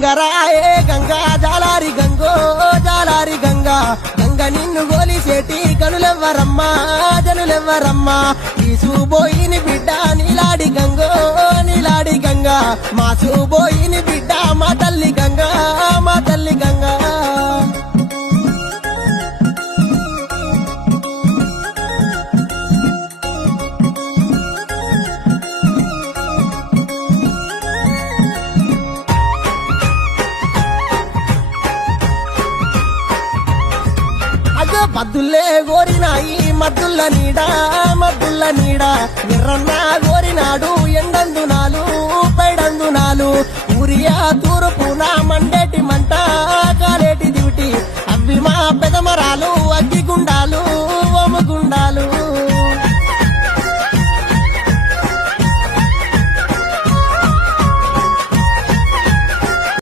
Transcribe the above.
గంగరాయే గంగా జాలారి గంగో జాలారి గంగా గంగ నిన్ను గోలిసేటి కనులెవ్వరమ్మా జనులెవ్వరమ్మా ఈసుబోయిని బిడ్డ నీలాడి గంగో నీలాడి గంగా మా చూబోయిని బిడ్డ మా తల్లి గంగా మా తల్లి గంగా మద్దుల్లే గోరినాయి మద్దుల్ల నీడ ఎర్రన్న గోరినాడు ఎండందునాలు పైడందునాలు ఊరియా తూర్పున మండేటి మంట కాలేటి దివిటి అవి మా పెదమరాలు అగ్గిగుండాలు